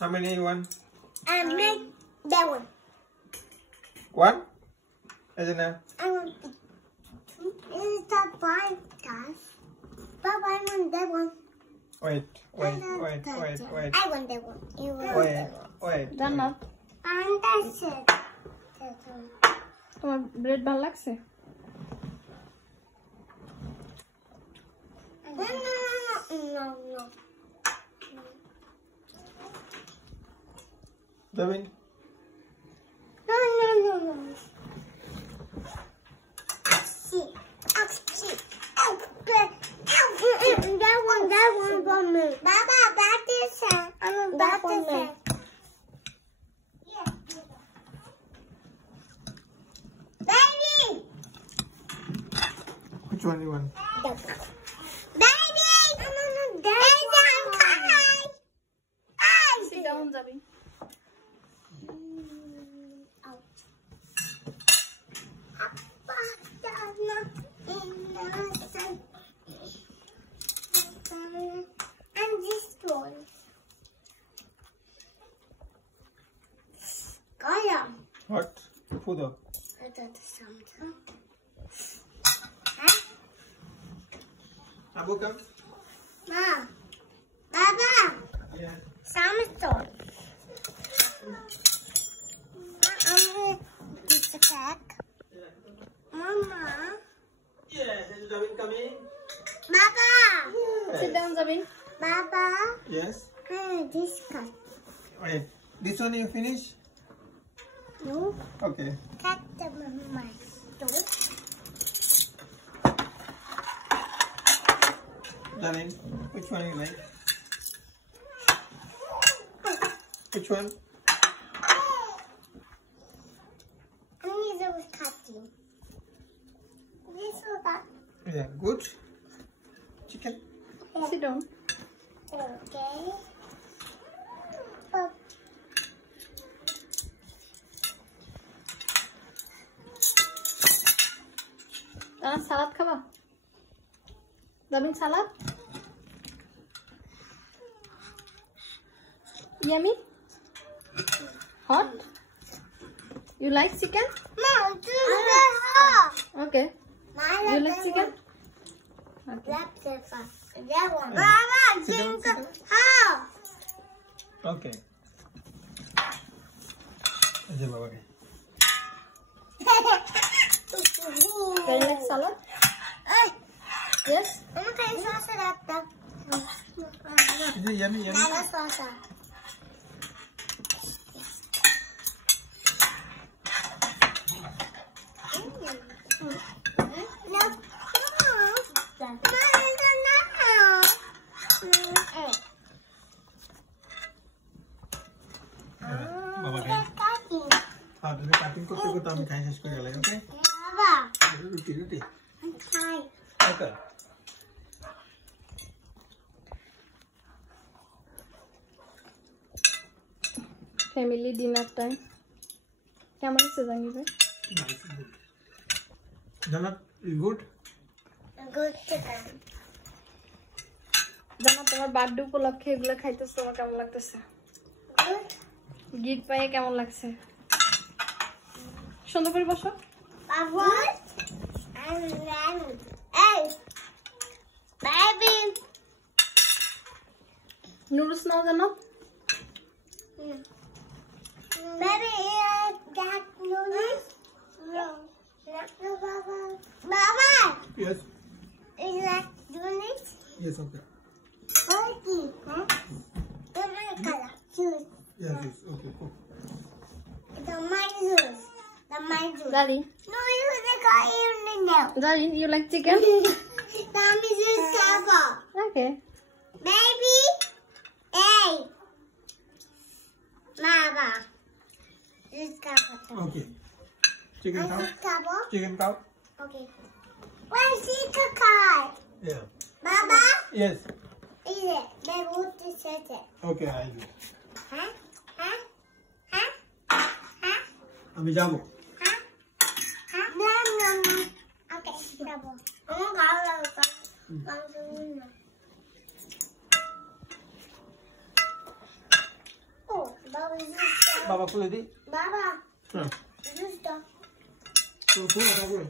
How many you want? Make that one. One? Isn't it? I want it. It's the five guys. But I want that one. Wait. I want that one. You want that one. Wait. জান্নাত And that's it. That's one. তোমার bread ভালো লাগছে? No. Davin? No. See. That one for me. Baba, that is that is it. Baby! Which one you want? Baby! Baby, I'm coming! Sit down, যাবি। And this one. Kaya. What? Food. I got something. Abu, come. Mom. Baba. Yeah. Samsung. This pack. Mama. Yeah. Is Davin coming? Baba. Sit down, যাবি। Baba. Yes. This cut. Wait. This one you finish? No. Okay. Cut my door. Davin, which one you like? Which one? I'm using with cutting. This one. Yeah. Good. Chicken. Sit down. Okay. জান্নাত সালাদ খাবা? যাবিন সালাদ? Yummy? Hot? You like chicken? Mom, do that. Okay. You like chicken? Okay. That one. Mama, drink how? Okay. Aja bawa ke. Can you like salad? Yes? I'm going to sauce it up though. Is it yummy? Nana sauce. Bawa ke. তুমি cutting করতে করতে আমি খাই শেষ করে গেলাম, ওকে? Baba, রুটি। I'm tired. Okay. Family dinner time. কেমন আছে জানি ভাই? জান্নাত, is good? Good chicken. জান্নাত তোমার বার্থডে উপলক্ষে এগুলো খাইতেছ, তোমার কেমন লাগতেছে? Good. গিফট পাইয়ে কেমন লাগছে? সুন্দর করে বসো। Baba, and then, hey, baby. Noodles নাও Jannat? Baby, that noodles? No. No, Baba. Baba, Yes. is that noodles? Yes, okay. Okay, huh? The my color. Choose. Yes, okay. Cool. The my juice. The my juice. Daddy, No, you the guy in the Daddy, you like chicken? Tommy juice cover. Okay. Baby, hey. Baba. This cover. Okay. Chicken cow? This cover. Chicken cow? Okay. Where's the card? Yeah. Baba, Yes. is it? They want to set it. Okay, I do. Huh? Huh? Huh? Huh? আমি যাব। Huh? Huh? No. Okay, double. I'm gonna go. Oh, বাবা খুলে দি Baba, হ্যাঁ this stuff. তুমি খুলে থাকবে